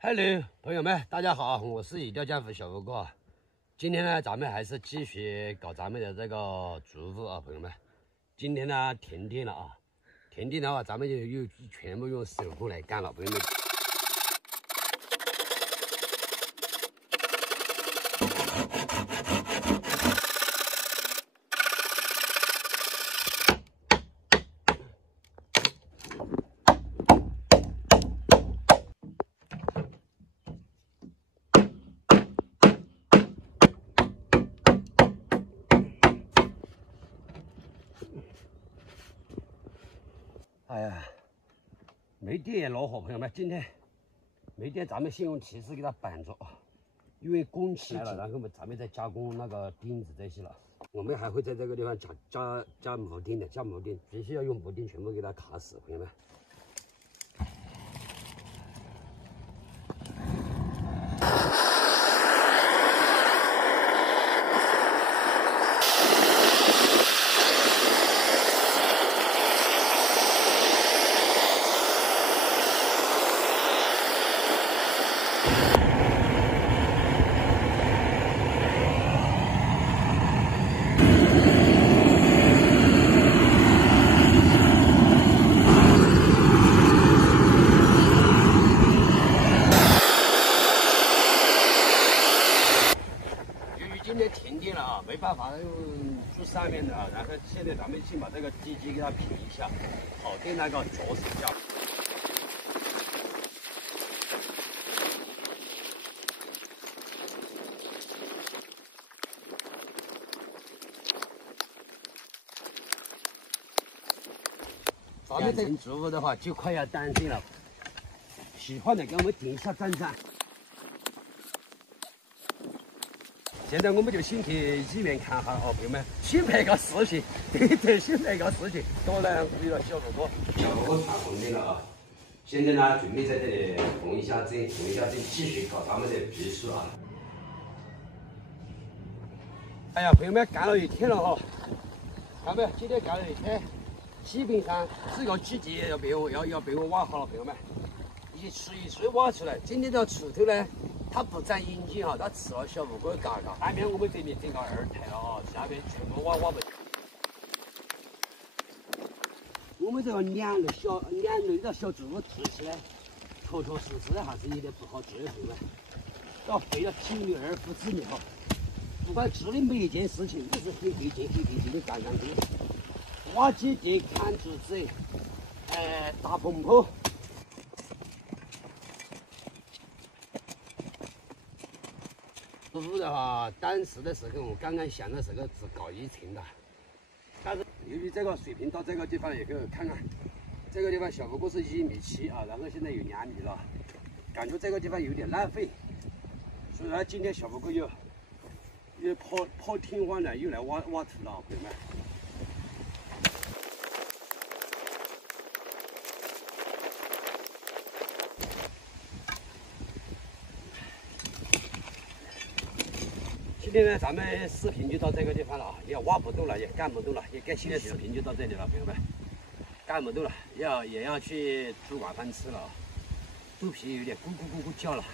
Hello， 朋友们，大家好，我是野钓江湖小吴哥。今天呢，咱们还是继续搞咱们的这个竹屋啊，朋友们。今天呢，停电了啊，停电的话，咱们就又全部用手工来干了，朋友们。哎呀，没电也恼火，朋友们，今天没电，咱们先用提示给它绑住啊，因为工期来了，然后咱们再加工那个钉子这些了。我们还会在这个地方加铆钉的，加铆钉必须要用铆钉全部给它卡死，朋友们。今天停电了啊，没办法用住上面的啊，然后现在咱们先把这个地基给它平一下，好对那个着手架。咱们这层植物的话就快要当定了，喜欢的给我们点一下赞赞。现在我们就先去医院看哈哦，朋友们，先拍个视频，对，先拍个视频。当然为了小哥哥，小哥哥看红灯了啊！现在呢，准备在这里缝一下针，继续搞咱们的别墅啊！哎呀，朋友们，干了一天了哈，看没？今天干了一天，基本上这个基地要被我挖好了，朋友们，一锤挖出来。今天这锄头呢？它不长阴茎啊，它吃了小乌龟嘎嘎。上面我们这边整个二台了啊，下面全部挖不。我们这个两楼的小植物治起来，确实还是有点不好治的，朋友们。要费了体力而不自力哈。不管治的每一件事情都是很费劲的干上去。挖基地、看竹子，搭棚坡。屋的话，当时的时候我刚刚想的时候只搞1层的，但是由于这个水平到这个地方以后，看看这个地方小不过是1.7米啊，然后现在有2米了，感觉这个地方有点浪费，所以呢，今天小不过又破天荒的又来挖土了，朋友们。今天呢，咱们视频就到这个地方了啊，也挖不动了，也干不动了，也该现在视频就到这里了，朋友们，干不动了，也要去煮晚饭吃了啊，肚皮有点咕咕叫了。